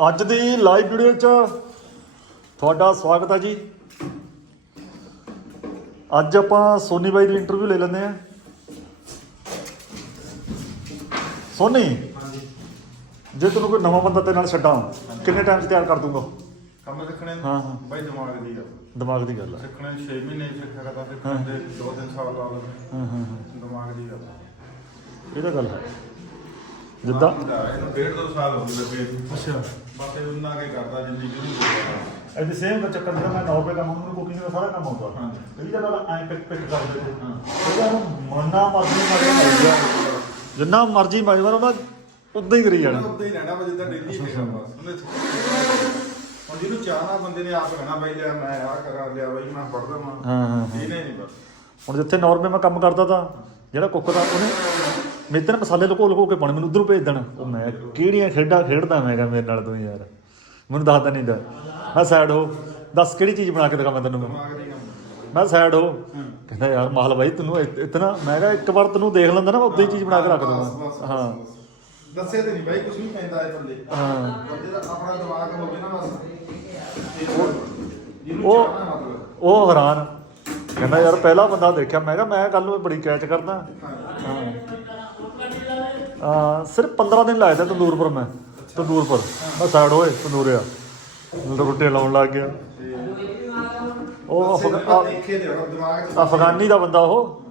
ਅੱਜ ਦੀ live video 'ਚ ਤੁਹਾਡਾ ਸਵਾਗਤ ਹੈ ਜੀ। ਅੱਜ ਆਪਾਂ ਸੋਨੀ ਬਾਈ ਦੀ ਇੰਟਰਵਿਊ ਲੈ ਲੈਂਦੇ ਆ ਸੋਨੀ ਜੇ ਤੈਨੂੰ ਕੋਈ ਨਵਾਂ ਬੰਦਾ ਤੇਰੇ ਨਾਲ ਛੱਡਾਂ ਕਿੰਨੇ ਟਾਈਮ 'ਚ ਤਿਆਰ ਕਰ ਦੂੰਗਾ? ਕੰਮ ਸਿੱਖਣੇ ਹਾਂ, ਹਾਂ। ਬਾਈ ਦਿਮਾਗ ਦੀ ਗੱਲ। ਦਿਮਾਗ ਦੀ ਗੱਲ ਹੈ ਸਿੱਖਣੇ 6 ਮਹੀਨੇ ਸਿੱਖਿਆ ਤਾਂ ਸਿੱਖਣ ਦੇ 2-3 ਸਾਲ ਲਾ ਹਾਂ ਹਾਂ ਹਾਂ। ਦਿਮਾਗ ਦੀ ਗੱਲ ਇਹ ਤਾਂ ਗੱਲ ਹੈ। ਜਿੱਦਾਂ? ਹੁੰਦਾ ਹੈ, ਇਹਨੂੰ ਡੇਢ ਦੋ ਸਾਲ ਹੋ ਗਏ ਫੇਰ ਅੱਛਾ। ਬਸ ਇਹ ਉਹਨਾਂ ਕੇ ਕਰਦਾ ਸੇਮ ਦਾ ਚੱਕਰ ਜਿਹੜਾ ਮੈਂ 9 ਰੁਪਏ ਕੰਮ ਮੈਨੂੰ ਕੁਕਿੰਗ ਦਾ ਸਾਰਾ ਕੰਮ ਆਉਂਦਾ। ਹਾਂ। ਇਹਦੀ ਜਗ੍ਹਾ ਐਂ ਪਿਕ ਪਿਕ ਕਰਦੇ ਤੇ ਹਾਂ। ਉਹਦਾ ਮਰਨਾ ਮਰਜ਼ੀ ਮਰਜ਼ੀ ਜਿੰਨਾ ਮਰਜ਼ੀ ਮਜਵਰ ਉਹਨਾਂ ਉਦਾਂ ਹੀ ਕਰੀ ਜਾਣਾ। ਉੱਦਾਂ ਹੀ ਰਹਿਣਾ ਵਾ ਜਿੱਦਾਂ ਡੇਲੀ ਹੈਗਾ ਬਸ ਉਹਨੇ ਹੁਣ ਜਿਹਨੂੰ ਚਾਹਨਾ ਬੰਦੇ ਨੇ ਆਪ ਕਹਿਣਾ ਬਾਈ ਲਿਆ ਮੈਂ ਆਹ ਕਰਾ ਲਿਆ ਬਾਈ ਮੈਂ ਪੜਦਾ ਮਾਂ ਹਾਂ, ਹਾਂ। ਇਹਨੇ ਨਹੀਂ ਬਸ ਹੁਣ ਜਿੱਥੇ ਨੌਰਵੇ ਮੈਂ ਕੰਮ ਕਰਦਾ ਤਾਂ ਜਿਹੜਾ ਕੁੱਕ ਦਾ ਉਹਨੇ ਮੇਰੇ ਤੇ ਮਸਾਲੇ ਲੁਕੋ ਲੁਕੋ ਕੇ ਪਾਉਣੇ ਮੈਨੂੰ ਉਧਰੋਂ ਭੇਜ ਦੇਣਾ। ਉਹ ਮੈਂ ਕਿਹੜੀਆਂ ਖੇਡਾਂ ਖੇਡਦਾ ਮੈਂ ਕਿਹਾ ਮੇਰੇ ਨਾਲ ਤੂੰ ਯਾਰ। ਮੈਨੂੰ ਦੱਸਦਾ ਨਹੀਂ ਦਾ ਮੈਂ ਸਾਈਡ ਹੋ ਦੱਸ ਕਿਹੜੀ ਚੀਜ਼ ਬਣਾ ਕੇ ਦਿਖਾਵਾਂ ਤੈਨੂੰ। ਮੈਂ ਸਾਈਡ ਹੋ। ਕਹਿੰਦਾ ਯਾਰ ਮਾਹਲ ਬਾਈ ਤੈਨੂੰ ਇਤਨਾ ਮੈਂ ਕਿਹਾ ਇੱਕ ਵਾਰ ਤੈਨੂੰ ਦੇਖ ਲੈਂਦਾ ਨਾ ਮੈਂ ਉਦਾਂ ਹੀ ਚੀਜ਼ ਬਣਾ ਕੇ ਰੱਖ ਬਸ, ਹਾਂ। ਬਸ। ਦੱਸੇ ਤੇ ਨਹੀਂ ਬਾਈ ਕੁਝ ਨਹੀਂ ਪੈਂਦਾ ਇਹ ਬੰਦੇ। ਹਾਂ। ਬੰਦੇ ਦਾ ਆਪਣਾ ਦਿਮਾਗ ਹੋਵੇ ਨਾ ਬਸ। ਉਹ ਉਹ ਹੈਰਾਨ। ਕਹਿੰਦਾ ਯਾਰ ਪਹਿਲਾ ਬੰਦਾ ਦੇਖਿਆ। ਮੈਂ ਕਿਹਾ ਮੈਂ ਕੱਲ ਨੂੰ ਬੜੀ ਕੈਚ ਕਰਦਾ। ਹਾਂ। ਸਿਰਫ 15 ਦਿਨ ਲਾਇਆ ਤਾ ਤੰਦੂਰਪੁਰ ਮੈਂ। ਤੰਦੂਰਪੁਰ। ਮੈਂ ਸਾਈਡ ਹੋਏ ਤੰਦੂਰਿਆ ਰੋਟੀ ਲਾਉਣ ਲੱਗ ਗਿਆ। ਉਹ ਅਫਗਾਨੀ ਦਾ ਬੰਦਾ ਉਹ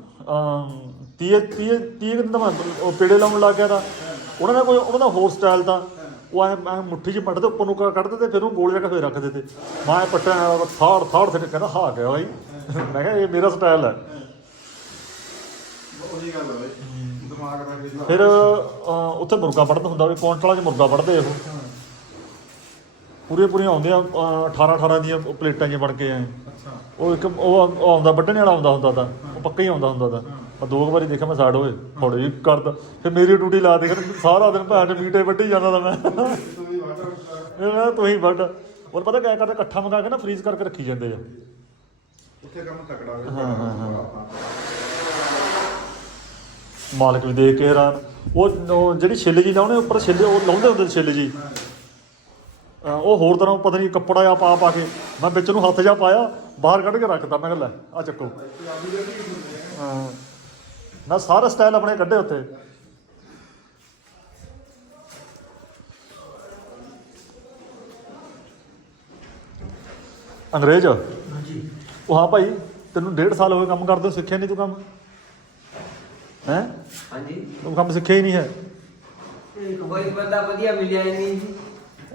30 30 30 ਦਿਨ ਦਾ ਮੈਂ ਉਹ ਪੇੜੇ ਲਾਉਣ ਲੱਗ ਗਿਆ ਤਾਂ। ਉਹਨਾਂ ਦਾ ਕੋਈ ਉਹਨਾਂ ਦਾ ਹੋਰ ਸਟਾਈਲ ਤਾਂ। ਉਹ ਐ ਮੈਂ ਮੁੱਠੀ 'ਚ ਪੱਟਦੇ ਉੱਪਰ ਨੂੰ ਕ- ਕੱਢਦੇ ਤੇ ਫਿਰ ਉਹ ਗੋਲ ਜਿਹਾ ਫੇਰ ਰੱਖਦੇ ਤੇ। ਮੈਂ ਪੱਟਿਆ ਥਾੜ ਥਾੜ ਤੇ ਕਹਿੰਦਾ ਹਾ ਗਿਆ ਬਾਈ। ਮੈਂ ਕਿਹਾ ਇਹ ਮੇਰਾ ਸਟਾਈਲ ਹੈ। ਉਹੀ ਗੱਲ ਹੈ ਬਾਈ। ਫਿਰ ਅਹ, ਉੱਥੇ ਮੁਰਗਾ ਪੜਦਾ ਹੁੰਦਾ ਵੀ ਕੁਆਂਟਲਾਂ 'ਚ ਮੁਰਗਾ ਪੜਦੇ ਉਹ। ਪੂਰੀਆਂ ਪੂਰੀਆਂ ਆਉਂਦੀਆਂ 18 18 ਦੀਆਂ ਪਲੇਟਾਂ ਜਿਹੀਆਂ ਬਣ ਕੇ ਅੱਛਾ। ਉਹ ਇੱਕ ਉਹ ਉਹ ਆਉਂਦਾ ਵੱਢਣੇ ਵਾਲਾ ਆਉਂਦਾ ਹੁੰਦਾ ਤਾਂ। ਉਹ ਪੱਕਾ ਹੀ ਆਉਂਦਾ ਹੁੰਦਾ ਤਾਂ। ਮੈਂ ਦੋ ਕੁ ਵਾਰੀ ਦੇਖਿਆ ਮੈਂ ਸਾਈਡ ਹੋਏ ਥੋੜੀ ਜਿਹੀ ਕਰਦਾ। ਫਿਰ ਮੇਰੀ ਡਿਊਟੀ ਲਾ ਦੇ ਕਰ ਸਾਰਾ ਦਿਨ ਭੈਣ ਦੇ ਮੀਟੇ ਵੱਢੀ ਜਾਂਦਾ ਤਾਂ ਮੈਂ। ਤੂੰ ਵੀ ਵਾਟਰ ਇਹ ਮੈਂ ਤੂੰ ਹੀ ਵੱਢ। ਉਹ ਪਤਾ ਕਿਆ ਕਰਦੇ ਇਕੱਠਾ ਮੰਗਾ ਕੇ ਨਾ ਫ੍ਰੀਜ਼ ਕਰਕੇ ਰੱਖੀ ਜਾਂਦੇ ਆ। ਉੱਥੇ ਕੰਮ ਤਕੜਾ ਹੋ ਹਾਂ, ਹਾਂ, ਹਾਂ। ਮਾਲਕ ਵੀ ਦੇਖ ਕੇ ਹੈਰਾਨ। ਉਹ ਉਹ ਜਿਹੜੀ ਛਿੱਲ ਜੀ ਲਾਉਣੇ ਉੱਪਰ ਛਿੱਲੇ ਉਹ ਲਾਉਂਦੇ ਹੁੰਦੇ ਸੀ ਛਿੱਲ ਜੀ। ਅਹ ਉਹ ਹੋਰ ਤਰ੍ਹਾਂ ਪਤਾ ਨਹੀਂ ਕੱਪੜਾ ਆ ਪਾ ਪਾ ਕੇ ਮੈਂ ਵਿੱਚ ਨੂੰ ਹੱਥ ਜਾ ਪਾਇਆ ਬਾਹਰ ਕੱਢ ਕੇ ਰੱਖਤਾ ਮੈਂ ਕਿਹਾ ਲੈ ਆ ਚੱਕੋ। ਹਾਂ ਮੈਂ ਸਾਰਾ ਸਟਾਈਲ ਆਪਣੇ ਕੱਢੇ ਉੱਥੇ। ਅੰਗਰੇਜ਼? ਹਾਂਜੀ। ਉਹ ਹਾਂ ਭਾਈ ਤੈਨੂੰ ਡੇਢ ਸਾਲ ਹੋ ਗਏ ਕੰਮ ਕਰਦੇ ਨੂੰ, ਸਿੱਖਿਆ ਨਹੀਂ ਤੂੰ ਕੰਮ? ਹੈ? ਹਾਂਜੀ। ਤੂੰ ਕੰਮ ਸਿੱਖਿਆ ਹੀ ਨਹੀਂ ਹੈ। ਕੋਈ ਬੰਦਾ ਵਧੀਆ ਮਿਲਿਆ ਹੀ ਨਹੀਂ। ਜੀ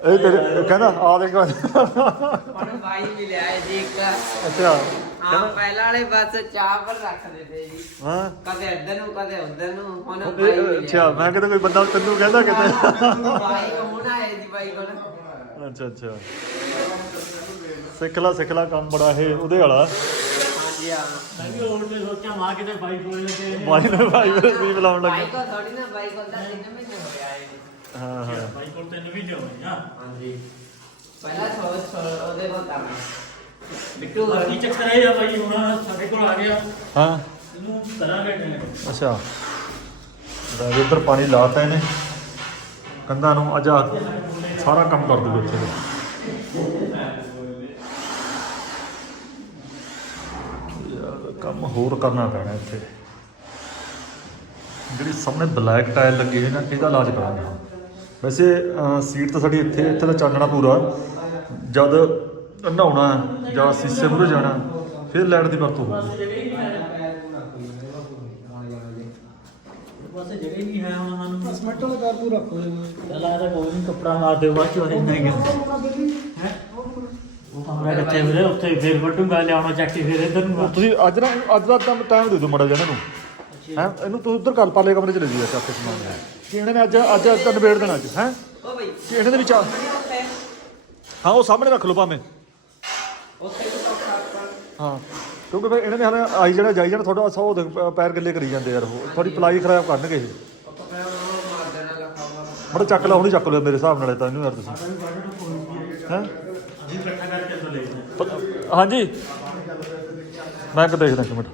ਇਹ ਤੇਰੇ ਕਹਿੰਦਾ ਆ ਦੇਖ ਹੁਣ ਭਾਈ ਮਿਲਿਆ ਹੈ ਜੀ ਇੱਕ। ਅੱਛਾ। ਹਾਂ ਪਹਿਲਾਂ ਵਾਲੇ ਬਸ ਚਾਹ ਪਰ ਰੱਖਦੇ ਤੇ ਜੀ। ਹਾਂ। ਕਦੇ ਇੱਧਰ ਨੂੰ ਕਦੇ ਉੱਧਰ ਨੂੰ ਹੁਣ ਮਿਲਿਆ। ਅੱਛਾ ਮੈਂ ਕਿਤੇ ਕੋਈ ਬੰਦਾ ਤੈਨੂੰ ਕਹਿੰਦਾ ਕਿਤੇ? ਭਾਈ ਹੁਣ ਆਏ ਜੀ ਭਾਈ ਕੋਲ। ਅੱਛਾ ਅੱਛਾ। ਸਿੱਖ ਲਾ ਸਿੱਖ ਲਾ ਕੰਮ ਬੜਾ ਇਹ ਉਹਦੇ ਵਾਲਾ। ਹਾਂ ਮੈਂ ਵੀ ਹੋਰ ਤੇ ਸੋਚਿਆ ਮਾਂ ਕਿਤੇ ਬਾਈਕ ਕੋਲ ਤੇ ਭਾਈ ਨੇ ਭਾਈ ਵੀ ਬੁਲਾਉਣ ਲੱਗਾ। ਕੋ ਥੋੜੀ ਨਾ ਕੋਲ ਤਾਂ ਤਿੰਨ ਮਹੀਨੇ ਹੋ ਗਏ ਆਏ ਜੀ ਹਾਂ ਹਾਂ। ਬਾਈਕ ਕੋਲ ਤੈਨੂੰ ਵੀ ਜਾਉਣੀ ਆ ਹਾਂਜੀ। ਪਹਿਲਾਂ ਛੋ ਛੋ ਉਹਦੇ ਕੋਲ ਕੰਮ ਬਿੱਟੂ ਬਾਕੀ ਚੱਕਰ ਇਹ ਆ ਬਾਈ ਹੁਣ ਸਾਡੇ ਕੋਲ ਆ ਗਿਆ। ਹਾਂ। ਇਹਨੂੰ ਕਰਾਂਗੇ ਟੈਂਕ ਅੱਛਾ। ਲੈ ਇੱਧਰ ਪਾਣੀ ਲਾਤਾ ਇਹਨੇ। ਕੰਧਾਂ ਨੂੰ ਅੱਜ ਸਾਰਾ ਕੰਮ ਕਰ ਦੂਗਾ ਇੱਥੇ। ਦੇ। ਯਾਰ ਕੰਮ ਹੋਰ ਕਰਨਾ ਪੈਣਾ ਇੱਥੇ। ਜਿਹੜੀ ਸਾਹਮਣੇ ਬਲੈਕ ਟਾਇਲ ਲੱਗੀ ਹੈ ਨਾ ਇਹਦਾ ਇਲਾਜ ਕਰਾਂਗੇ ਵੈਸੇ ਸੀਟ ਤਾਂ ਸਾਡੀ ਇੱਥੇ ਇੱਥੇ ਦਾ ਚਾਨਣਾ ਪੂਰਾ। ਜਦ ਨਹਾਉਣਾ ਜਾਂ ਸੀਸੇ ਮੂਹਰੇ ਜਾਣਾ ਫਿਰ ਲਾਈਟ ਦੀ ਵਰਤੋਂ ਹੋਊਗੀ। ਬਸ ਜਿਹੜੇ ਵੀ ਹੈ ਉਹਨਾਂ ਨੂੰ ਸਮੈਟ ਵਾਲਾ ਕਾਰ ਪੂਰਾ। ਰੱਖੋ ਚੱਲ ਆ ਤਾਂ ਕੋਈ ਨਹੀਂ ਕੱਪੜਾ ਮਾਰ ਦਿਓ ਬਾਅਦ ਚ ਇੰਨਾ ਹੀ? ਹੈ ਉਹ ਕਮਰਾ ਕਿੱਥੇ ਵੀਰੇ ਉੱਥੇ ਫੇਰ ਵੱਟੂਗਾ ਲਿਆਉਣਾ ਚੱਕ ਕੇ ਫੇਰ ਇੱਧਰ ਨੂੰ ਤੁਸੀਂ ਅੱਜ ਨਾ ਅੱਜ ਦਾ ਟਾਈਮ ਦੇ ਦਿਓ ਮੜਾ ਜਿਹਾ ਇਹਨਾਂ ਨੂੰ। ਹੈ? ਇਹਨੂੰ ਤੁਸੀਂ ਉੱਧਰ ਕਰ ਪਾਲੇ ਕਮਰੇ ਚ ਲੈ ਜਾਈਏ ਚੱਕ ਕੇ ਸਮਾਨ ਕਿ। ਇਹਨਾਂ ਨੇ ਅੱਜ ਅੱਜ ਅੱਜ ਤਾਂ ਨਿਬੇੜ ਦੇਣਾ ਅੱਜ ਹੈ? ਉਹ ਭਾਈ ਕਿ ਇਹਨਾਂ ਦੇ ਵਿੱਚ ਆ- ਹਾਂ। ਉਹ ਸਾਹਮਣੇ ਰੱਖ ਲਓ ਭਾਵੇਂ। ਉੱਥੇ ਵੀ ਤਾਂ ਖਾਸ ਹਾਂ। ਕਿਉਂਕਿ ਫਿਰ ਇਹਨਾਂ ਨੇ ਹਾਲੇ ਆਈ ਜਿਹੜਾ ਜਾਈ ਜਾਣਾ ਤੁਹਾਡਾ ਸੌ ਦੇ ਪੈਰ ਗੱਲੇ ਕਰੀ ਜਾਂਦੇ ਯਾਰ ਉਹ। ਤੁਹਾਡੀ ਪਲਾਈ ਖਰਾਬ ਕਰਨਗੇ ਇਹ। ਆਪਾਂ ਮੈਂ ਉਹ ਮਾਰ ਦੇਣਾ ਲਖਾਵਾ ਮੜਾ ਚੱਕ ਲਾ ਹੁਣੀ ਚੱਕ ਲਿਓ ਮੇਰੇ ਹਿਸਾਬ ਨਾਲ ਤਾਂ ਇਹਨੂੰ ਯਾਰ ਤੁਸੀਂ। ਹੈ? ਤੋਂ ਹਾਂਜੀ। ਮੈਂ ਕਿ ਦੇਖਦਾ ਇੱਕ ਮਿੰਟ।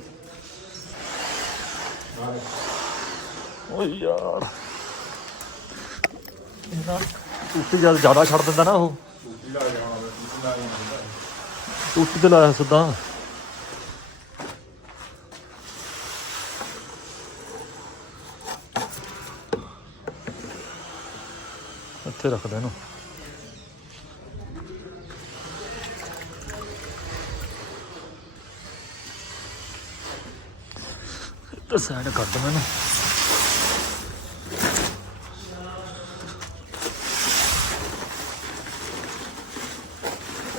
ਓ ਯਾਰ। ਇਹਦਾ ਟੂਟੀ ਜਦ ਜ਼ਿਆਦਾ ਛੱਡ ਦਿੰਦਾ ਨਾ ਉਹ। ਟੂਟੀ ਟੂਟੀ ਤੇ ਲਾਇਆ ਸਿੱਧਾ। ਇੱਥੇ ਰੱਖ ਦੇ ਇਹਨੂੰ। ਤੇ ਸਾਈਡ ਕੱਢ ਮੈਨੂੰ।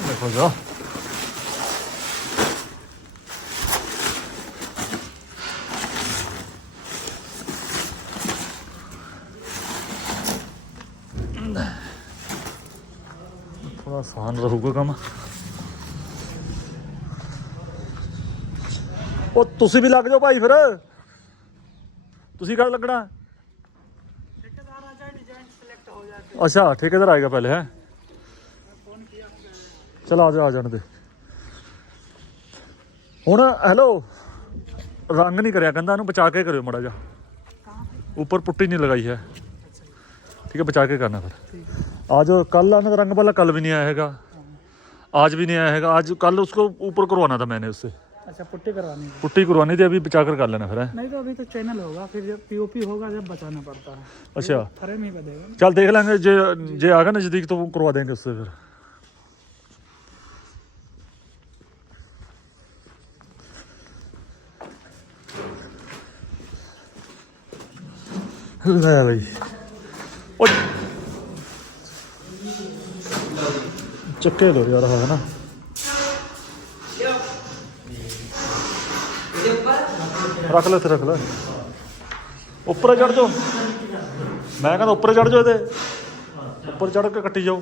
ਦੇਖੋ ਜਾ। ਥੋੜਾ ਆਸਾਨ ਰਹੂਗਾ ਕੰਮ। ਉਹ ਤੁਸੀਂ ਵੀ ਲੱਗ ਜਾਓ ਭਾਈ ਫਿਰ। ਤੁਸੀਂ ਕਦ ਲੱਗਣਾ ਅੱਛਾ ਠੇਕੇਦਾਰ ਆਏਗਾ ਪਹਿਲੇ ਹੈ ਚਲ ਆ ਜਾ ਆ ਜਾਣ ਦੇ ਹੁਣ ਹੈਲੋ ਰੰਗ ਨਹੀਂ ਕਰਿਆ ਕਹਿੰਦਾ ਇਹਨੂੰ ਬਚਾ ਕੇ ਕਰਿਓ ਮੜਾ ਜਾ ਉੱਪਰ ਪੁੱਟੀ ਨਹੀਂ ਲਗਾਈ ਹੈ ਠੀਕ ਹੈ ਬਚਾ ਕੇ ਕਰਨਾ ਫਿਰ आज कल आना था रंग वाला कल भी नहीं आया हैगा आज भी नहीं आया हैगा आज कल उसको ऊपर करवाना था मैंने उससे अच्छा पुट्टी करवानी है पुट्टी करवानी थी अभी बचा कर कर लेना फिर है नहीं तो अभी तो चैनल होगा फिर जब पीओपी होगा जब बचाना पड़ता है अच्छा फ्रेम ही बनेगा ना। चल देख लेंगे जे जे आगा नजदीक तो वो करवा देंगे उससे फिर ले भाई ओ ਚੱਕੇ ਲੋ ਯਾਰ ਹੈ ਨਾ ਰੱਖ ਲੈ ਤੇ ਰੱਖ ਲੈ। ਉੱਪਰ ਚੜ ਜਾਓ। ਮੈਂ ਕਹਿੰਦਾ ਉੱਪਰ ਚੜ ਜਾਓ ਇਹਦੇ। ਉੱਪਰ ਚੜ ਕੇ ਕੱਟੀ ਜਾਓ।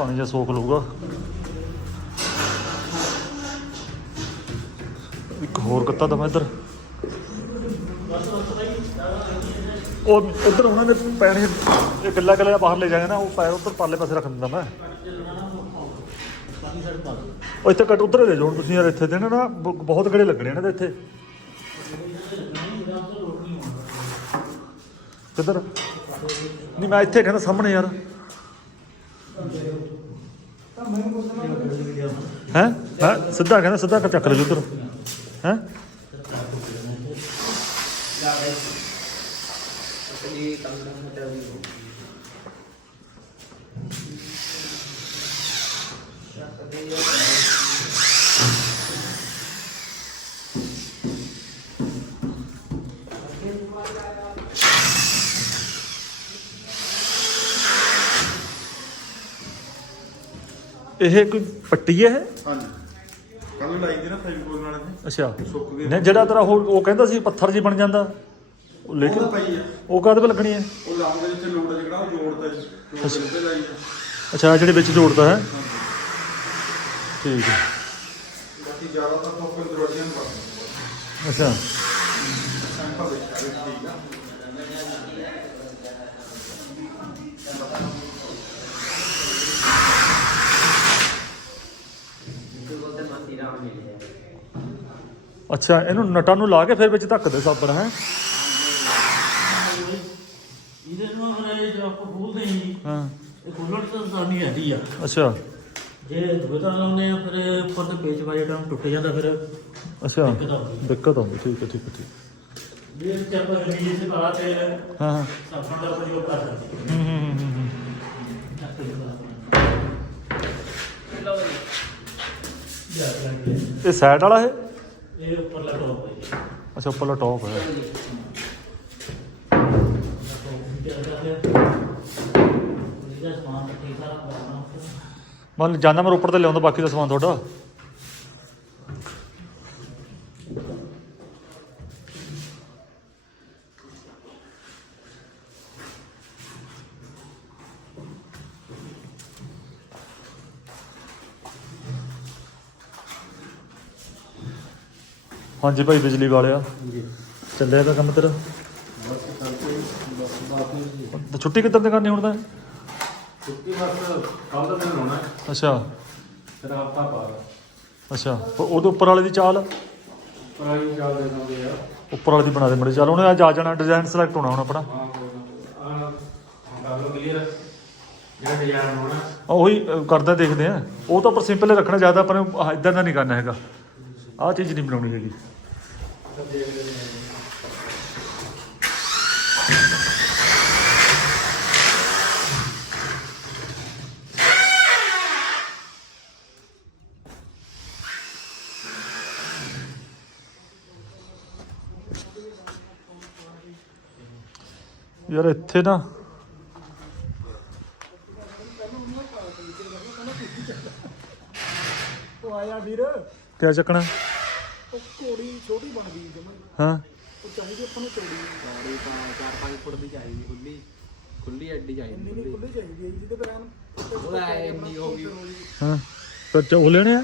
ਪਾਣੀ ਜਿਹਾ ਸੋਖ ਲਊਗਾ। ਇੱਕ ਹੋਰ ਕੱਤਾ ਦਮਾ ਇੱਧਰ। ਉਹ ਉੱਧਰ ਉਹਨਾਂ ਦੇ ਪੈਣੇ ਇਹ ਗੱਲਾ ਗੱਲਾ ਬਾਹਰ ਲੈ ਜਾਗਾ ਨਾ, ਉਹ ਪੈਰ ਉੱਧਰ ਪਰਲੇ ਪਾਸੇ ਰੱਖ ਦਿੰਦਾ ਮੈਂ। ਉਹ ਇੱਥੇ ਕੱਟ ਉੱਧਰ ਲੈ ਜਾਓ ਤੁਸੀਂ ਯਾਰ, ਇੱਥੇ ਦੇਣਾ ਨਾ ਬਹੁਤ ਗੜੇ ਲੱਗਣੇ ਨੇ ਇੱਥੇ। ਕਿੱਧਰ? ਨਹੀਂ, ਮੈਂ ਇੱਥੇ ਕਹਿੰਦਾ ਸਾਹਮਣੇ ਯਾਰ। ਹੈ? ਹੈ? ਸਿੱਧਾ ਕਹਿੰਦਾ ਸਿੱਧਾ ਚੱਕ ਲੈ ਉਧਰ। ਹੈ? ਅਸਲੀ ਕੰਮ ਇਹ ਕੋਈ ਪੱਟੀ ਹੈ? ਹਾਂਜੀ। ਕੱਲ ਲਾਈ ਦੀ ਨਾ ਫੈਵਿਕੋਲ ਨਾਲ ਇਹ ਅੱਛਾ। ਸੁੱਕ ਨਹੀਂ ਜਿਹੜਾ ਤੇਰਾ ਉਹ ਉਹ ਕਹਿੰਦਾ ਸੀ ਪੱਥਰ ਜੀ ਬਣ ਜਾਂਦਾ। ਉਹ ਲੈ ਕੇ ਉਹ ਤਾਂ ਪਈ ਆ। ਉਹ ਕਾਹਦੇ 'ਤੇ ਲੱਗਣੀ ਹੈ? ਉਹ ਲਾਉਂਦੇ ਜਿੱਥੇ ਲੋਡ ਹੈ ਜਿਹੜਾ ਉਹ ਜੋੜਦਾ ਜੀ। ਜੋੜ ਕੇ ਲਾਈ ਆ। ਅੱਛਾ ਆਹ ਜਿਹੜੇ ਵਿੱਚ ਜੋੜਦਾ ਹੈ। ਠੀਕ ਹੈ। ਬਾਕੀ ਜ਼ਿਆਦਾ ਤਾਂ ਫੋਕਲ ਦਰਵਾਜ਼ਿਆਂ ਨੂੰ ਪੜਦਾ ਅੱਛਾ। ਸੈਂਪਲ ਦੇਖਿਆ ਵੀ ਠੀਕ ਆ ਜਿੱਥੇ ਬੋਲਦੇ ਮਾਤੀ ਰਾਮ ਮਿਲਿਆ ਅੱਛਾ ਇਹਨੂੰ ਨਟਾਂ ਨੂੰ ਲਾ ਕੇ ਫਿਰ ਵਿੱਚ ਧੱਕ ਦੇ ਸਾਬਣ ਹੈ? ਇਹਦੇ ਨੂੰ ਫਿਰ ਇਹ ਜੋ ਆਪਾਂ ਖੋਲਦੇ ਹਾਂ ਜੀ ਹਾਂ। ਇਹ ਖੋਲਣ ਤੋਂ ਸਾਨੀ ਆਦੀ ਆ। ਅੱਛਾ। ਜੇ ਦੁਬਤਾ ਲਾਉਂਦੇ ਆ ਫਿਰ ਇਹ ਉੱਪਰ ਤੇ ਪੇਚ ਪਾ ਜਿਹੜਾ ਟੁੱਟ ਜਾਂਦਾ ਫਿਰ। ਅੱਛਾ। ਦਿੱਕਤ ਆਉਂਦੀ। ਦਿੱਕਤ ਆਉਂਦੀ ਠੀਕ ਹੈ ਠੀਕ ਹੈ ਠੀਕ। ਜੇ ਤੇ ਆਪਾਂ ਰਮੀਜ ਦੇ ਬਾਅਦ ਤੇ ਹਾਂ ਹਾਂ। ਸਾਬਣ ਦਾ ਪ੍ਰਯੋਗ ਕਰ ਸਕਦੇ ਹੂੰ। ਹੂੰ ਹੂੰ, ਹੂੰ ਹਾਂ ਜਾ ਕੇ ਇਹ ਸਾਈਡ ਵਾਲਾ ਹੈ ਇਹ ਉੱਪਰ ਲੱਗਾ ਹੋਇਆ ਜੀ। ਅੱਛਾ ਉੱਪਰਲਾ ਟੌਪ ਹੈ। ਮੰਨ ਜਾਂਦਾ ਮੈਂ ਰੋਪੜ ਤੇ ਲਿਆਉਂਦਾ ਬਾਕੀ ਦਾ ਸਮਾਨ ਤੁਹਾਡਾ। ਹਾਂਜੀ ਭਾਈ ਬਿਜਲੀ ਵਾਲਿਆ। ਚੱਲਿਆ ਤਾਂ ਕੰਮ ਤੇਰਾ। ਤੇ ਛੁੱਟੀ ਕਿੱਦਾਂ ਤੇ ਕਰਨੀ ਹੁਣ ਤਾਂ? ਛੁੱਟੀ ਬਸ ਕੱਲ ਦਾ ਦਿਨ ਹੋਣਾ। ਅੱਛਾ। ਫਿਰ ਹਫਤਾ ਬਾਅਦ। ਅੱਛਾ ਉਹ- ਉਹਦੇ ਉੱਪਰ ਵਾਲੇ ਦੀ ਚਾਲ? ਪਰਾਈ ਚਾਲ ਦੇ ਦਿੰਦੇ ਆ। ਉੱਪਰ ਵਾਲੇ ਦੀ ਬਣਾ ਦੇ ਮੜੇ ਚੱਲ। ਉਹਨੇ ਅੱਜ ਆ ਜਾਣਾ ਡਿਜ਼ਾਈਨ ਸਿਲੈਕਟ ਹੋਣਾ ਹੁਣ ਆਪਣਾ। ਹਾਂ ਆ ਕਰ ਲਓ ਕਲੀਅਰ ਜਿਹੜਾ ਡਿਜ਼ਾਈਨ ਹੋਣਾ। ਆ ਉਹੀ ਅ, ਕਰਦਾ ਦੇਖਦੇ ਆ। ਉਹ ਤਾਂ ਪਰ ਸਿੰਪਲ ਰੱਖਣਾ ਜ਼ਿਆਦਾ ਆਪਾਂ ਨੇ ਇਦਾਂ ਦਾ ਨਹੀਂ ਕਰਨਾ ਹੈਗਾ। ਆਹ ਚੀਜ਼ ਨਹੀਂ ਬਣਾਉਣੀ ਹੈਗੀ। ਯਾਰ ਇੱਥੇ ਨਾ ਉਹ ਆਇਆ ਵੀਰ। ਉਹ ਕਿਆ ਚੱਕਣਾ? ਘੋੜੀ ਛੋਟੀ ਬਣ ਗਈ ਜਮਾ ਹਾਂ। ਉਹ ਚਾਹੀਦੀ ਆਪਾਂ ਨੂੰ ਚੌੜੀ ਗਾੜੀ ਤਾਂ 4-5 ਫੁੱਟ ਦੀ ਚਾਹੀਦੀ ਖੁੱਲੀ ਖੁੱਲੀ ਅੱਡੀ ਚਾਹੀਦੀ ਇੰਨੀ ਖੁੱਲੀ ਚਾਹੀਦੀ ਹੈ ਜਿਹਦੇ ਪਰ ਐਨ ਉਹਦਾ ਐ ਇੰਨੀ ਹੋ ਗਈ। ਹਾਂ। ਪਰ ਚ ਉਹ ਲੈਣੇ ਆ?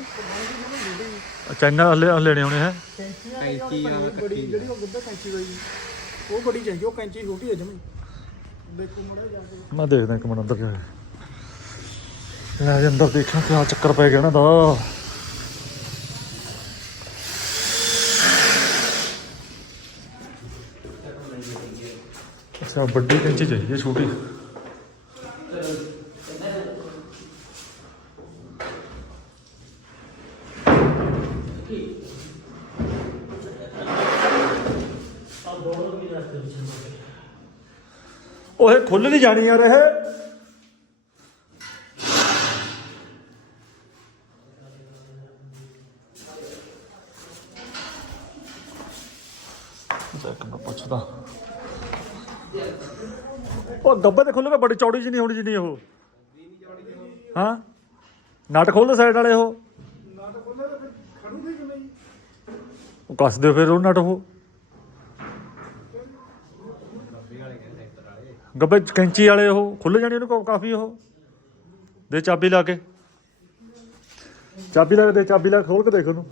ਹਲੇ ਲੈਣੇ ਹੋਣੇ ਹੈ। ਕੈਂਚੀ ਬੜੀ ਜਿਹੜੀ ਉਹ ਗੁੱਦਾ ਕੈਂਚੀ ਹੋਈ। ਉਹ ਬੜੀ ਚਾਹੀਦੀ ਉਹ ਕੈਂਚੀ ਛੋਟੀ ਹੈ ਜਮੀ ਦੇਖੋ ਮੜਾ ਜਾ ਕੇ। ਮੈਂ ਦੇਖਦਾ ਇੱਕ ਮਿੰਟ ਅੰਦਰ ਜਾ ਕੇ। ਲੈ ਜੀ ਅੰਦਰ ਦੇਖਾਂ ਕਿਆ ਚੱਕਰ ਪੈ ਗਿਆ ਨਾ ਦਾ। ਅੱਛਾ ਵੱਡੀ ਕੈਂਚੀ ਚਾਹੀਦੀ ਛੋਟੀ। ਉਹ ਇਹ ਖੁੱਲ ਨਹੀਂ ਜਾਣੀ ਯਾਰ ਇਹ ਇੱਕ ਮਿੰਟ ਪੁੱਛਦਾ ਉਹ ਤੇ ਖੁੱਲ੍ਹੇਗਾ ਬੜੀ ਚੌੜੀ ਜੀ ਨਹੀਂ ਹੋਣੀ ਜਿੰਨੀ ਉਹ। ਹਾਂ? ਨਟ ਖੋਲ ਸਾਈਡ ਵਾਲੇ ਉਹ। ਨਾ ਤਾਂ ਫਿਰ ਖੜੂਗੀ ਕਿਵੇਂ ਜੀ ਉਹ ਕੱਸ ਦਿਓ ਫਿਰ ਉਹ ਨਟ ਉਹ। ਗੱਬੇ ਕੈਂਚੀ ਵਾਲੇ ਉਹ ਖੁੱਲ ਜਾਣੀ ਉਹਨੂੰ ਕਾਫੀ ਉਹ। ਦੇ ਚਾਬੀ ਲਾ ਕੇ। ਚਾਬੀ ਲਾ ਕੇ ਦੇ, ਚਾਬੀ ਲਾ ਖੋਲ ਕੇ ਦੇਖ ਉਹਨੂੰ।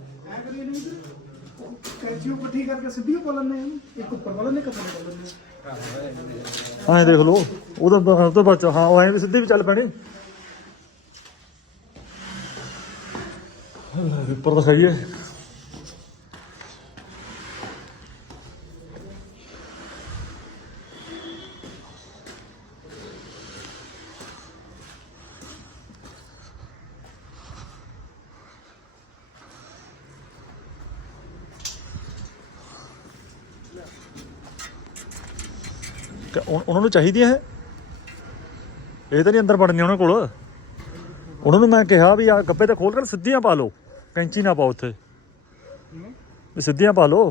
ਕੈਂਚੀ ਉਹ ਇਕੱਠੀ ਕਰਕੇ ਸਿੱਧੀ ਪਾ ਲੈਂਦੇ ਇੱਕ ਉੱਪਰ ਵਾਲਾ ਨੇ ਕੱਪੜੇ ਪਾ ਲੈਂਦੇ ਆ। ਐਂ ਦੇਖ ਲਓ, ਉਹਦਾ ਉਹਦਾ ਬੱਚਾ ਹਾਂ, ਉਹ ਐਂ ਵੀ ਸਿੱਧੀ ਵੀ ਚੱਲ ਪੈਣੀ। ਉੱਪਰ ਤਾਂ ਸਹੀ ਹੈ। ਉਹਨਾਂ ਨੂੰ ਚਾਹੀਦੀਆਂ ਹੈ ਇਹ ਤਾਂ ਨਹੀਂ ਅੰਦਰ ਵੜਨੀ ਉਹਨਾਂ ਕੋਲ ਉਹਨਾਂ ਨੂੰ ਮੈਂ ਕਿਹਾ ਵੀ ਆ ਗੱਬੇ ਤੇ ਖੋਲ ਕੇ ਸਿੱਧੀਆਂ ਪਾ ਲਓ ਕੈਂਚੀ ਨਾ ਪਾਓ ਉੱਥੇ ਵੀ ਸਿੱਧੀਆਂ ਪਾ ਲਓ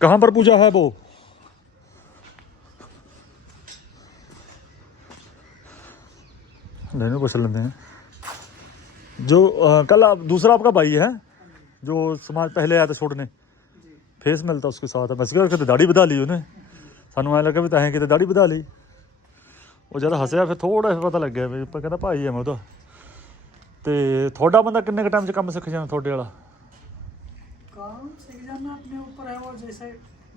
कहाँ पर पूजा है वो नहीं पूछ लेते हैं जो अ, कल आप दूसरा आपका भाई है जो समाज पहले आया था छोड़ने फेस मिलता उसके साथ बस कर ਕਿਤੇ ਦਾੜੀ ਵਧਾ ਲਈ ਉਹਨੇ ਸਾਨੂੰ ਐ ਲੱਗਾ ਵੀ ਤਾਂ ਹੈ ਕਿਤੇ ਦਾੜੀ ਵਧਾ ਲਈ ਉਹ ਜਦ ਹੱਸਿਆ ਫਿਰ ਥੋੜਾ ਜਿਹਾ ਪਤਾ ਲੱਗਿਆ ਵੀ ਆਪਾਂ ਕਹਿੰਦਾ ਭਾਈ ਆ ਮੈਂ ਉਹਦਾ ਤੇ ਤੁਹਾਡਾ ਬੰਦਾ ਕਿੰਨੇ ਕ ਟਾਈਮ 'ਚ ਕੰਮ ਸਿੱਖ ਜਾਣਾ ਤੁਹਾਡੇ ਵਾਲਾ काम सीख जाना अपने ऊपर है वो जैसे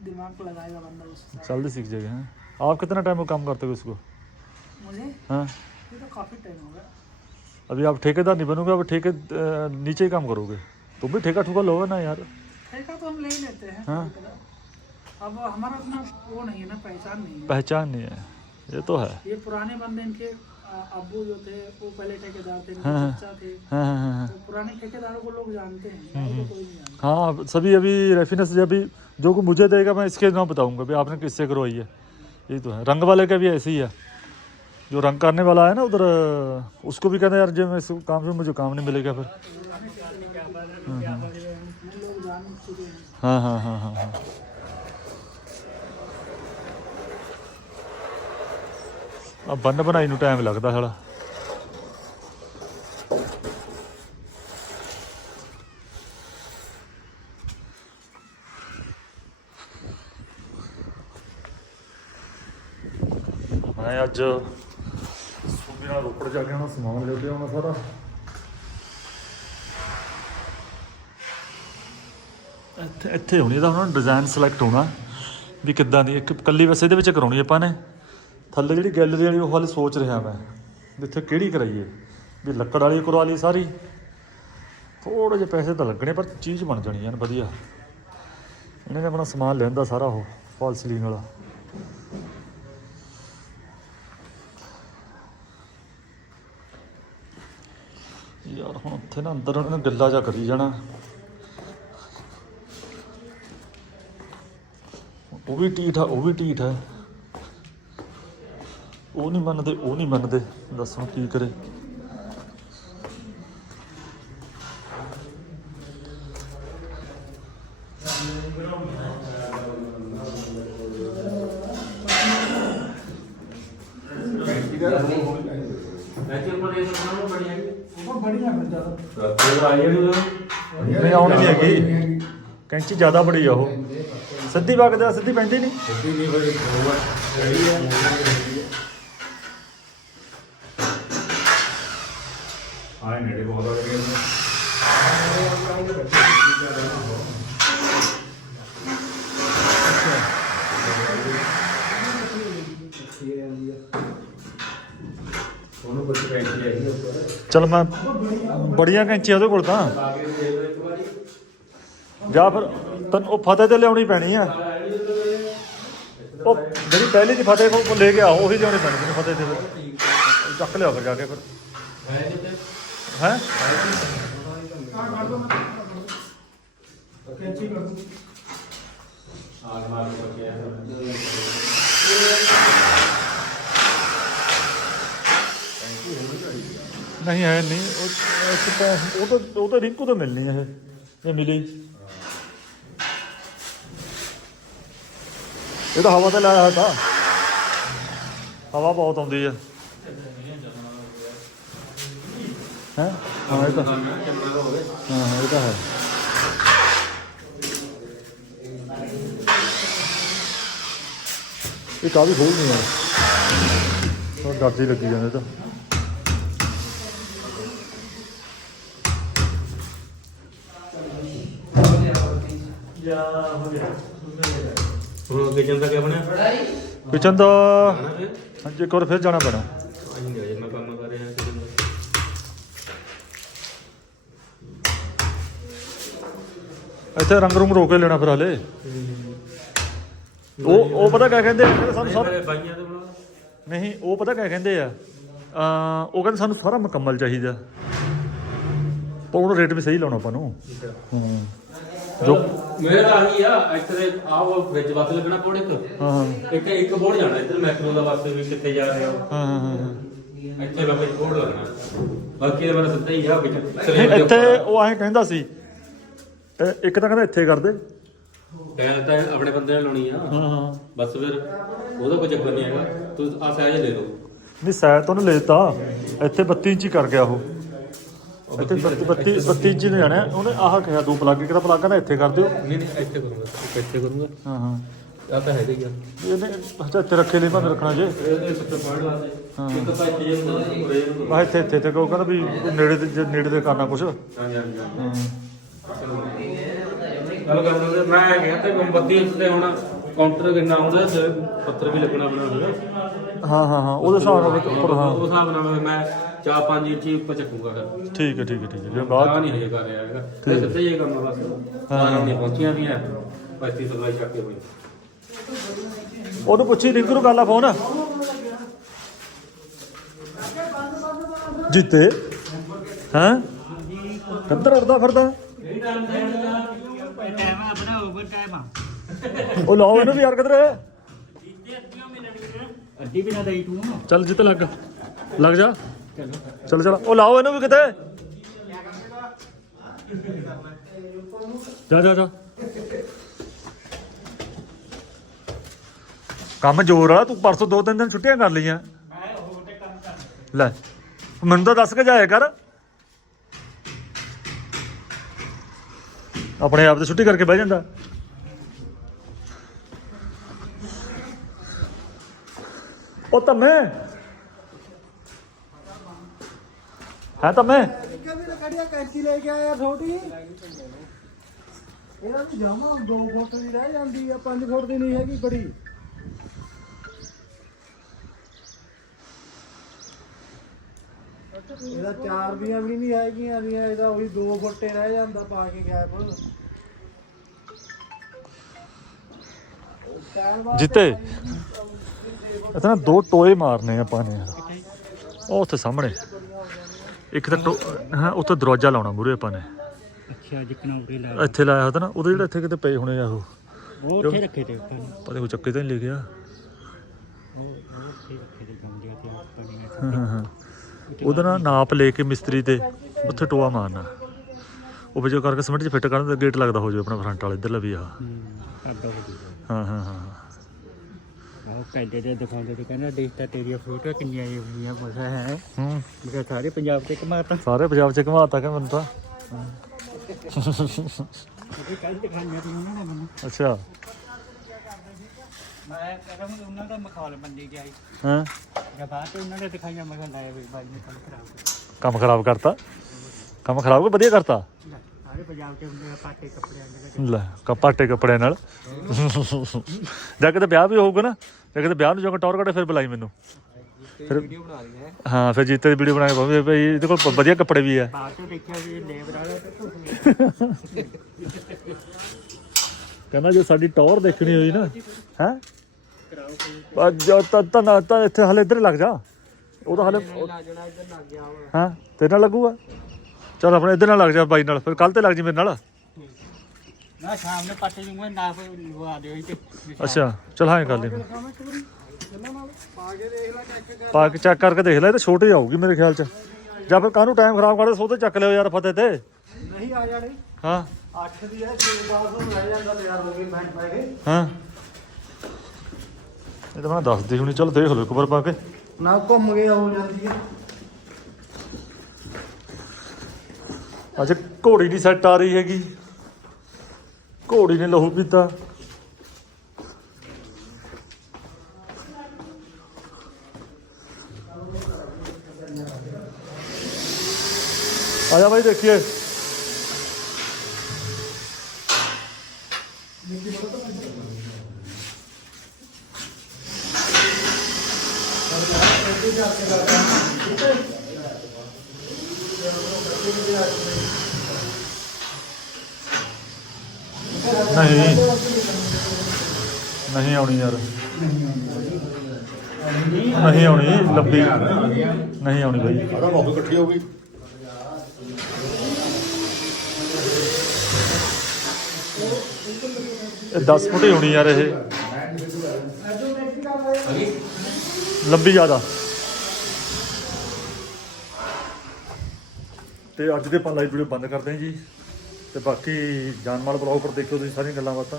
दिमाग को लगाएगा बंदा उस हिसाब जल्दी सीख जाएगा हैं आप कितना टाइम में काम करते हो इसको से। मुझे हाँ ये तो काफी टाइम हो गया ابھی آپ ٹھیکے دار نہیں بنو گے آپ ٹھیکے نیچے ہی کام کرو گے تم بھی ٹھیکہ ٹھوکا لو گے نا یار پہچان نہیں ہے یہ تو ہے یہ پرانے بندے ان کے ابو جو تھے وہ پہلے ٹھیکے دار تھے پرانے ٹھیکے داروں کو لوگ جانتے ہیں ہاں سبھی ابھی ریفینس ابھی جو کو مجھے دے گا میں اس کے نام بتاؤں گا آپ نے کس سے کروائی ہے یہ تو ہے رنگ والے کا بھی ایسے ہی ہے जो रंग करने वाला है ना उधर उसको भी कहते हैं यार जब मैं इस काम से मुझे काम नहीं मिलेगा फिर लोग जान चुके हैं हाँ हाँ हाँ हाँ हाँ ਆ ਬੰਨ ਬਣਾਈ ਨੂੰ ਟਾਈਮ ਲੱਗਦਾ ਸਾਲਾ ਮੈਂ ਅੱਜ ਸੂਬੇ ਨਾਲ ਰੋਪੜ ਜਾ ਕੇ ਆਉਣਾ, ਸਮਾਨ ਲੈ ਕੇ ਆਉਣਾ ਸਾਰਾ। ਇੱਥੇ ਇੱਥੇ ਹੋਣੀ ਇਹਦਾ ਹੁਣ ਡਿਜ਼ਾਈਨ ਸਿਲੈਕਟ ਹੋਣਾ। ਵੀ ਕਿੱਦਾਂ ਦੀ, ਇੱਕ ਕੱਲੀ ਵੈਸੇ ਇਹਦੇ ਵਿੱਚ ਕਰਾਉਣੀ ਆਪਾਂ ਨੇ। ਥੱਲੇ ਜਿਹੜੀ ਗੈਲਰੀ ਵਾਲੀ, ਉਹ ਹਾਲੇ ਸੋਚ ਰਿਹਾ ਮੈਂ। ਵੀ ਇੱਥੇ ਕਿਹੜੀ ਕਰਾਈਏ? ਵੀ ਲੱਕੜ ਵਾਲੀ ਕਰਵਾ ਲਈ ਸਾਰੀ। ਥੋੜੇ ਜਿਹੇ ਪੈਸੇ ਤਾਂ ਲੱਗਣੇ, ਪਰ ਚੀਜ਼ ਬਣ ਜਾਣੀ ਐਨ ਵਧੀਆ। ਇਹਨੇ ਨੇ ਆਪਣਾ ਸਮਾਨ ਲੈਂਦਾ ਸਾਰਾ ਉਹ ਫਾਲ ਵਾਲਾ। ਯਾਰ ਹੁਣ ਉੱਥੇ ਨਾ ਅੰਦਰ ਉਹਨਾਂ ਨੇ ਗੱਲਾਂ ਜਾ ਕਰੀ ਜਾਣਾ। ਉਹ ਵੀ ਢੀਠ ਆ, ਉਹ ਵੀ ਢੀਠ ਹੈ ਉਹ ਨਹੀਂ ਮੰਨਦੇ, ਉਹ ਨਹੀਂ ਮੰਨਦੇ। ਦੱਸੋ ਕੀ ਕਰੇ। ਨਹੀਂ ਆਉਣੀ ਨਹੀਂ ਹੈਗੀ। ਕੈਂਚੀ ਜ਼ਿਆਦਾ ਬੜੀ ਆ ਉਹ। ਸਿੱਧੀ ਵਗਦਾ ਸਿੱਧੀ ਪੈਂਦੀ ਨਹੀਂ? ਆਏ ਨੇੜੇ ਬਹੁਤ ਆ ਗਏ। ਉਹਨੂੰ ਕੁਝ ਪੈਂਟੀ ਉੱਪਰ ਚਲ ਮੈਂ ਬੜੀਆਂ ਕੈਂਚੀਆਂ ਉਹਦੇ ਕੋਲ ਤਾਂ। ਜਾਂ ਫਿਰ ਤੈਨੂੰ ਉਹ ਫਤਿਹ ਤੇ ਲਿਆਉਣੀ ਪੈਣੀ ਆ। ਉਹ ਜਿਹੜੀ ਪਹਿਲੀ ਦੀ ਫਤਿਹ ਕੋਲ ਲੈ ਕੇ ਆ ਉਹੀ ਲਿਆਉਣੀ ਪੈਣੀ ਤੈਨੂੰ ਫਤਿਹ ਤੇ ਫਿਰ। ਚੱਕ ਲਿਆ ਫਿਰ ਜਾ ਕੇ ਫਿਰ। ਹੈ? ਕੈਂਚੀ ਕਰ ਦੂੰ ਨਹੀਂ, ਹੈ ਨਹੀਂ। ਉਹ ਇੱਕ ਤਾਂ ਉਹ ਤਾਂ ਉਹ ਤਾਂ ਰਿੰਕੂ ਤੋਂ ਮਿਲਣੀ ਹੈ ਇਹ। ਇਹ ਮਿਲੀ। ਇਹ ਤਾਂ ਹਵਾ ਤੇ ਲਾਇਆ ਹੋਇਆ ਹਵਾ ਬਹੁਤ ਆਉਂਦੀ ਹੈ ਹੈ? ਹਾਂ, ਇਹ ਤਾਂ ਹਾਂ। ਹਾਂ ਇਹ ਤਾਂ ਹੈ। ਇਹ ਕਾਫੀ ਖੋਲ ਨਹੀਂ ਯਾਰ ਥੋੜਾ ਡਰ ਜਿਹੀ ਲੱਗੀ ਜਾਂਦਾ ਤਾਂ। ਜਾ ਹੋ ਗਿਆ ਹੁਣ ਕਿਚਨ ਦਾ ਕੀ ਬਣਿਆ? ਕਿਚਨ ਦਾ ਫਿਰ? ਹਾਂਜੀ ਇੱਕ ਵਾਰ ਫਿਰ ਜਾਣਾ ਪੈਣਾ। ਆਈ ਨਹੀਂ ਅਜੇ ਮੈਂ ਕੰਮ ਕਰ ਰਿਹਾ ਕਿਚਨ ਦਾ ਇੱਥੇ ਰੰਗ ਰੂਮ ਰੋਕ ਕੇ ਲੈਣਾ ਫਿਰ ਹਲੇ। ਉਹ ਉਹ ਪਤਾ ਕਿਆ ਕਹਿੰਦੇ ਆ? ਕਹਿੰਦੇ ਸਾਨੂੰ ਮੇਰੇ ਬਾਈਆਂ ਦੇ ਬਣਾ ਨਹੀਂ ਉਹ ਪਤਾ ਕਿਆ ਕਹਿੰਦੇ ਆ? ਅਹ ਉਹ ਕਹਿੰਦੇ ਸਾਨੂੰ ਸਾਰਾ ਮੁਕੰਮਲ ਚਾਹੀਦਾ। ਪਰ ਉਹਨੂੰ ਰੇਟ ਵੀ ਸਹੀ ਲਾਉਣਾ ਆਪਾਂ ਨੂੰ। ਹੂੰ। ਜੋ ਮੇਰਾ ਤਾਂ ਆਹੀ ਆ ਇੱਥੇ ਆਹ ਫ੍ਰਿਜ ਵਾਸਤੇ ਲੱਗਣਾ ਪੋੜ ਇੱਕ ਹਾਂ ਹਾਂ। ਇੱਕ ਇੱਕ ਬੋਰਡ ਜਾਣਾ ਇੱਧਰ ਮੈਕਰੋ ਦਾ ਵਾਸਤੇ ਵੀ ਕਿੱਥੇ ਜਾ ਰਿਹਾ ਉਹ। ਹਾਂ ਹਾਂ, ਇੱਥੇ ਬਾਬਾ ਜੀ ਬੋਰਡ ਲੱਗਣਾ। ਬਾਕੀ ਇਹ ਮੇਰਾ ਸਿੱਧਾ ਹੀ ਆ ਵਿੱਚ ਨਹੀਂ, ਇੱਥੇ ਉਹ ਐਂ ਕਹਿੰਦਾ ਸੀ ਇਹ ਇੱਕ ਤਾਂ ਕਹਿੰਦਾ ਇੱਥੇ ਕਰ ਦੇ ਟੈਲ ਤਾਂ ਆਪਣੇ ਬੰਦੇ ਨੇ ਲਾਉਣੀ ਆ। ਹਾਂ ਹਾਂ। ਬਸ ਫਿਰ ਉਹਦਾ ਕੋਈ ਚੱਕਰ ਨਹੀਂ ਹੈਗਾ। ਤੂੰ ਆ ਸਾਈਜ਼ ਲੈ ਲਓ। ਨਹੀਂ ਸਾਇਦ ਉਹਨੇ ਲੈਤਾ ਇੱਥੇ 32 ਇੰਚੀ ਕਰ ਗਿਆ ਉਹ। ਇੱਥੇ 32 32 32 ਇੰਚੀ ਨੇ ਜਾਣਾ। ਉਹਨੇ ਆਹ ਕਿਹਾ ਦੋ ਪਲੱਗ ਇੱਕ ਤਾਂ ਪਲੱਗ ਨਾ ਇੱਥੇ ਕਰ ਦਿਓ। ਨਹੀਂ ਨਹੀਂ ਇੱਥੇ ਕਰੂੰਗਾ ਇੱਕ ਇੱਥੇ ਕਰੂੰਗਾ। ਹਾਂ ਹਾਂ। ਆ ਤਾਂ ਹੈਗਾ ਹੀ ਆ ਇਹਨੇ ਅੱਛਾ ਇੱਥੇ ਰੱਖੇ ਲਈ ਭਾਵੇਂ ਰੱਖਣਾ ਜੇ। ਇਹਦੇ ਸੱਤੇ ਪੁਆਇੰਟ ਲਾਦੇ ਇੱਕ ਤਾਂ ਇੱਥੇ ਜੇ ਨੂੰ ਮੈਂ ਇੱਥੇ ਇੱਥੇ ਤੇ ਕਹੋ ਕਹਿੰਦਾ ਵੀ ਨੇੜੇ ਤੇ ਜੇ ਨੇੜੇ ਤੇ ਕਰਨਾ ਕੁਛ। ਹਾਂਜੀ ਹਾਂਜੀ ਹਾਂ। ਗੱਲ ਕਰਦੇ ਮੈਂ ਕਿਹਾ ਤੇ ਬੰਬੱਤੀ ਤੇ ਹੁਣ ਕਾਊਂਟਰ ਕਿੰਨਾ ਤੇ ਪੱਤਰ ਵੀ ਲੱਗਣਾ ਬਣਾ ਫਿਰ ਹਾਂ ਹਾਂ ਹਾਂ ਉਹਦੇ ਹਿਸਾਬ ਨਾਲ ਉੱਪਰ ਹਾਂ। ਉਸ ਹਿਸਾਬ ਨਾਲ ਮੈਂ 4-5 ਇੰਚੀ ਉੱਪਰ ਚੱਕੂਗਾ ਫਿਰ। ਠੀਕ ਹੈ ਠੀਕ ਹੈ ਠੀਕ ਹੈ। ਜੇ ਆ ਬਾਅਦ ਨਹੀਂ ਹਜੇ ਕਰ ਰਿਹਾ ਹੈਗਾ। ਤੇ ਸਿੱਧਾ ਹੀ। ਇਹ ਕੰਮ ਆ ਬਸ। ਹਾਂ। ਨਹੀਂ ਪਹੁੰਚੀਆਂ ਵੀ ਆ ਪੱਤੀ ਸਪਲਾਈ ਚੱਕ ਕੇ ਹੋਈ। ਉਹਨੂੰ ਪੁੱਛੀ ਰਿੰਕੂ ਨੂੰ ਕਰ ਲਾ ਫੋਨ। ਜੀਤੇ ਹਾਂ? ਕਿੱਧਰ ਅੜਦਾ ਫਿਰਦਾ। ਟਾਈਮ ਆਪਣਾ ਓਵਰ ਟਾਈਮ ਆ ਉਹ ਲਾਓ ਇਹਨੂੰ ਵੀ ਯਾਰ ਕਿੱਧਰ। ਅੱਡੀ ਵੀ ਨਾ ਦੇਈ ਤੂੰ ਚੱਲ ਜਿੱਤੇ ਲੱਗ। ਲੱਗ ਜਾ। ਚਲੋ ਚਲੋ। ਉਹ ਲਾਓ ਇਹਨੂੰ ਵੀ ਕਿਤੇ। ਜਾ ਜਾ ਜਾ। ਕੰਮ ਜ਼ੋਰ ਆ ਤੂੰ ਪਰਸੋਂ ਦੋ ਤਿੰਨ ਦਿਨ ਛੁੱਟੀਆਂ ਕਰ ਲਈਆਂ। ਲੈ, ਮੈਨੂੰ ਤਾਂ ਦੱਸ ਕੇ ਜਾਇਆ ਕਰ। ਆਪਣੇ ਆਪ ਤੇ ਛੁੱਟੀ ਕਰਕੇ ਬਹਿ ਜਾਂਦਾ। ਉਹ ਤਮੇ ਹੈ ਤਮੇ ਕਿਹਾ ਵੀ ਕੜੀਆ ਕੈਂਚੀ ਲੈ ਕੇ ਆਇਆ ਛੋਟੀ। ਇਹਨਾਂ ਦੀ ਜਾਮਾ 2 ਫੁੱਟ ਦੀ ਰਹਿ ਜਾਂਦੀ ਆ 5 ਫੁੱਟ ਦੀ ਨਹੀਂ ਹੈਗੀ ਬੜੀ। ਇਹਦਾ ਚਾਰ ਦੀਆਂ ਵੀ ਨਹੀਂ ਹੈਗੀਆਂ ਦੀਆਂ ਇਹਦਾ ਉਹੀ 2 ਫੁੱਟੇ ਰਹਿ ਜਾਂਦਾ ਪਾ ਕੇ ਗੈਪ ਜਿੱਤੇ। ਇਤਨਾ ਦੋ ਟੋਏ ਮਾਰਨੇ ਆਪਾਂ ਨੇ। ਉਹ ਉੱਥੇ ਸਾਹਮਣੇ। ਇੱਕ ਤਾਂ ਟੋ- ਹਾਂ ਉੱਥੇ ਦਰਵਾਜ਼ਾ ਲਾਉਣਾ ਮੂਰੇ ਆਪਾਂ ਨੇ। ਅੱਛਾ ਜਿੱਕਣਾ ਉਰੇ ਲਾ ਇੱਥੇ ਲਾਇਆ ਹੁੰਦਾ ਨਾ ਉਹਦੇ ਜਿਹੜੇ ਇੱਥੇ ਕਿਤੇ ਪਏ ਹੋਣੇ ਆ ਉਹ। ਉਹ ਉੱਥੇ ਰੱਖੇ ਤੇ ਉੱਪਰ ਪਤਾ ਉਹ ਚੱਕੇ ਤਾਂ ਨਹੀਂ ਲਿਖਿਆ। ਉਹ ਉਹ ਉੱਥੇ ਰੱਖੇ ਤੇ ਗੰਦੇ ਤੇ ਉੱਪਰ ਨਹੀਂ ਹਾਂ ਹਾਂ ਹਾਂ। ਉਹਦਾ ਨਾ ਨਾਪ ਲੈ ਕੇ ਮਿਸਤਰੀ ਤੇ ਉੱਥੇ ਟੋਆ ਮਾਰਨਾ। ਉਹ ਵਿਚੋ ਕਰਕੇ ਸਿਮਟ 'ਚ ਫਿੱਟ ਕਰਨ ਦਾ ਗੇਟ ਲੱਗਦਾ ਹੋ ਜਾਵੇ ਆਪਣਾ ਫਰੰਟ ਵਾਲਾ ਇੱਧਰਲਾ ਵੀ ਆ। ਅੱਡਾ ਹੋ ਜੂਗਾ ਹਾਂ ਹਾਂ ਹਾਂ। ਉਹ ਕਹਿੰਦੇ ਤੇ ਦਿਖਾਉਂਦੇ ਤੇ ਕਹਿੰਦਾ ਦੇਖ ਤਾਂ ਤੇਰੀਆਂ ਫੋਟੋਆਂ ਕਿੰਨੀਆਂ ਆਈ ਹੋਈਆਂ ਮਸਾ ਹੈ? ਹੂੰ। ਮੈਂ ਸਾਰੇ ਪੰਜਾਬ ਤੇ ਕਮਾਤਾ ਸਾਰੇ ਪੰਜਾਬ 'ਚ ਘਮਾਤਾ ਕਿ ਮੈਨੂੰ ਤਾਂ? ਇਹ ਕੱਲ ਦਿਖਾਈਆਂ ਤੀ ਉਹਨਾਂ ਨੇ ਮੈਨੂੰ। ਅੱਛਾ। ਮੈਂ ਕਹਿੰਦਾ ਹੁਣ ਉਹਨਾਂ ਦਾ ਮਖੌਲ ਬੰਦੀ ਗਿਆ ਹਾਂ? ਬਾਅਦ ਤੇ ਉਹਨਾਂ ਨੇ ਦਿਖਾਈਆਂ ਮੈਂ ਕਿਹਾ ਲਾਇਆ ਵੀ ਬਾਈ ਨੇ ਕੰਮ ਖਰਾਬ ਕਰ ਕੰਮ ਖਰਾਬ ਕਰਤਾ? ਕੰਮ ਖਰਾਬ ਵਧੀਆ ਕਰਤਾ? ਸਾਰੇ ਪੰਜਾਬ ਤੇ ਹੁੰਦੇ ਆ ਪਾਟੇ ਕੱਪੜਿਆਂ ਦੇ ਲੈ ਕਪਾਟੇ ਕੱਪੜਿਆਂ ਨਾਲ। ਜਾ ਕੇ ਤੇ ਵਿਆਹ ਵੀ ਹੋਊਗਾ ਨਾ ਜਾ ਕੇ ਤੇ ਵਿਆਹ ਨੂੰ ਜਾ ਕੇ ਟੌਰ ਕੱਢੇ ਫਿਰ ਬੁਲਾਈ ਮੈਨੂੰ। ਫਿਰ ਵੀਡੀਓ ਬਣਾ ਲਈ ਹਾਂ। ਫਿਰ ਜੀਤੇ ਦੀ ਵੀਡੀਓ ਬਣਾ ਕੇ ਪਾਉਂਦੇ ਭਾਈ ਇਹਦੇ ਕੋਲ ਵਧੀਆ ਕੱਪੜੇ ਵੀ ਆ। ਬਾਅਦ ਚ ਦੇਖਿਆ ਵੀ ਲੇਬਰ ਵਾਲਾ ਤੇ ਧੁੱਪ ਕਹਿੰਦਾ ਜੇ ਸਾਡੀ ਟੌਰ ਦੇਖਣੀ ਹੋਈ ਨਾ ਹੈ? ਜੋ ਤਾਂ ਤਾਂ ਨਾ- ਤਾਂ ਇੱਥੇ ਹਲੇ ਇੱਧਰ ਲੱਗ ਜਾ। ਉਹ ਤਾਂ ਹਲੇ ਹਾਂ ਤੇਰੇ ਨਾਲ ਲੱਗੂਗਾ? ਚਲ ਆਪਣੇ ਇੱਧਰ ਨਾਲ ਲੱਗ ਜਾ ਬਾਈ ਨਾਲ ਫਿਰ ਕੱਲ ਤੇ ਲੱਗ ਜੀ ਮੇਰੇ ਨਾਲ। ਨਾ ਸ਼ਾਮ ਨੂੰ ਪੱਟ ਜੂਗਾ ਨਾ ਲਵਾ ਦਿਓ ਅੱਛਾ ਚਲ ਹਾਂ ਕਰ ਲੈ ਪਾ ਕੇ ਚੈੱਕ ਕਰਕੇ ਦੇਖ ਲੈ ਇਹ ਤਾਂ ਛੋਟੀ ਆਊਗੀ ਮੇਰੇ ਖਿਆਲ ਚ। ਜਾਂ ਫਿਰ ਕਾਹਨੂੰ ਟਾਈਮ ਖਰਾਬ ਕਰਦੇ ਸੋ ਤੇ ਚੱਕ ਲਿਓ ਯਾਰ ਫਤਿਹ ਤੇ। ਨਹੀਂ ਆ ਜਾਣੀ। ਹਾਂ। 8 ਦੀ ਹੈ 6 10 ਨੂੰ ਰਹਿ ਜਾਂਦਾ ਤਿਆਰ ਹੋ ਕੇ ਬੈਂਕ ਪਾ ਕੇ। ਹਾਂ। ਇਹ ਤਾਂ ਮੈਂ ਦੱਸਦੀ ਹੁਣੀ ਚਲ ਦੇਖ ਲਓ ਇੱਕ ਵਾਰ ਪਾ ਕੇ। ਨਾ ਘੁੰਮ ਕੇ ਜਾਂਦੀ ਹੈ ਅੱਛਾ ਘੋੜੀ ਦੀ ਸੈੱਟ ਆ ਰਹੀ ਹੈਗੀ। ਘੋੜੀ ਨੇ ਲਹੂ ਪੀਤਾ। ਆ ਜਾ ਬਾਈ ਦੇਖੀਏ। ਨਹੀਂ ਨਹੀਂ ਆਉਣੀ ਯਾਰ ਨਹੀਂ ਆਉਣੀ ਲੰਬੀ ਨਹੀਂ ਆਉਣੀ ਬਾਈ ਆਦਾ ਬਹੁਤ ਇਕੱਠੀ ਹੋ ਗਈ ਇਹ 10 ਫੁੱਟ ਹੀ ਹੋਣੀ ਯਾਰ ਇਹ ਲੰਬੀ ਜ਼ਿਆਦਾ ਤੇ ਅੱਜ ਦੇ ਆਪਾਂ ਲਾਈਵ ਵੀਡੀਓ ਬੰਦ ਕਰਦੇ ਹਾਂ ਜੀ। ਤੇ ਬਾਕੀ ਜਾਨਮਾਲ ਬਲੌਗ ਪਰ ਦੇਖਿਓ ਤੁਸੀਂ ਸਾਰੀਆਂ ਗੱਲਾਂ ਬਾਤਾਂ।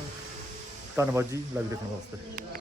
ਧੰਨਵਾਦ ਜੀ ਲਾਈਵ ਦੇਖਣ ਵਾਸਤੇ।